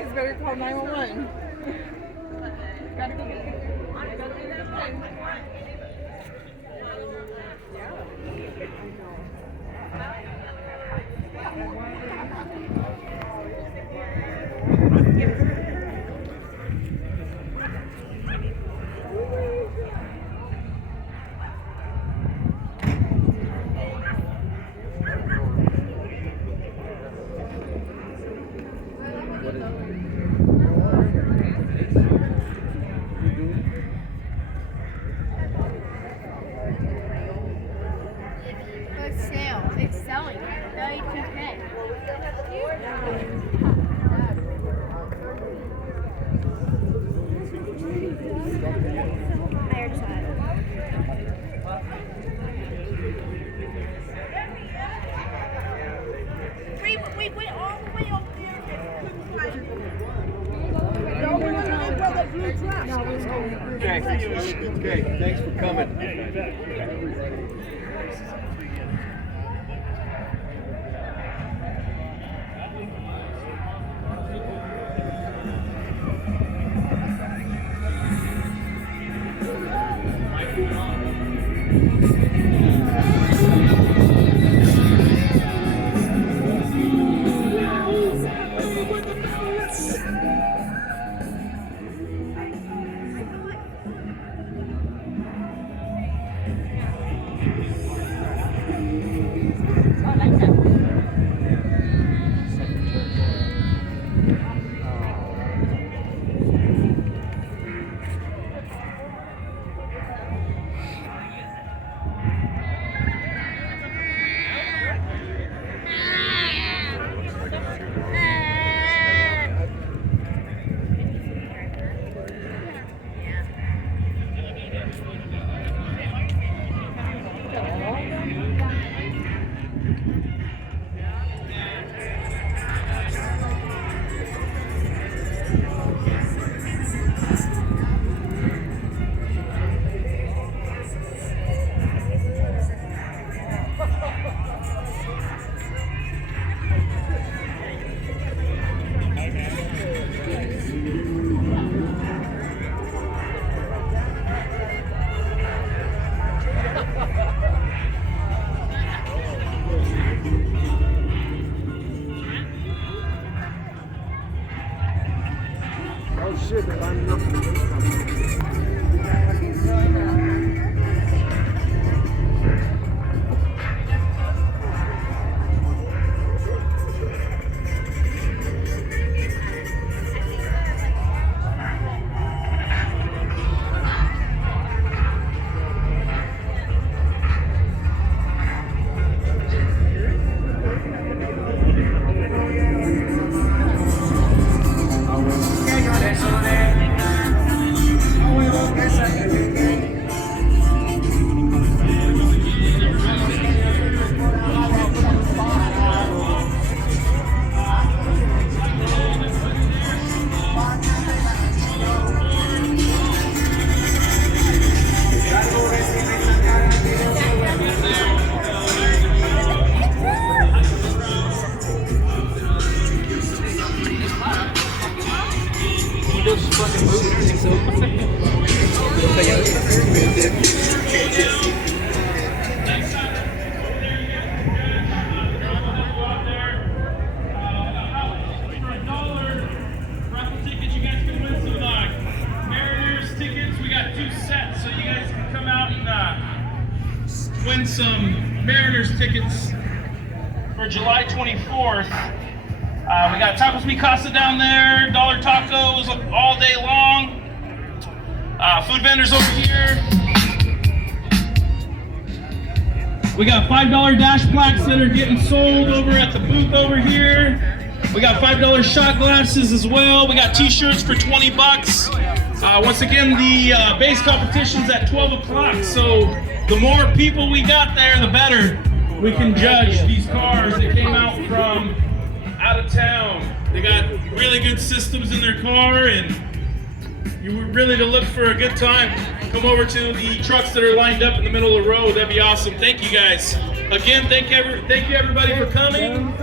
guys better call 911. Gotta go get it. It's selling. 32K. Higher side. We went all the way up there and couldn't find it. Okay, thanks for coming. Oh shit, they're lining up for the race win some Mariners tickets for July 24th. We got Tacos Mi Casa down there, dollar tacos all day long. Food vendors over here. We got $5 dash plaques that are getting sold over at the booth over here. We got $5 shot glasses as well. We got t-shirts for 20 bucks. Once again, the base competition's at 12 o'clock, so the more people we got there, the better we can judge these cars that came out from out of town. They got really good systems in their car, and you really to look for a good time, come over to the trucks that are lined up in the middle of the road. That'd be awesome. Thank you guys. Again, thank you everybody for coming.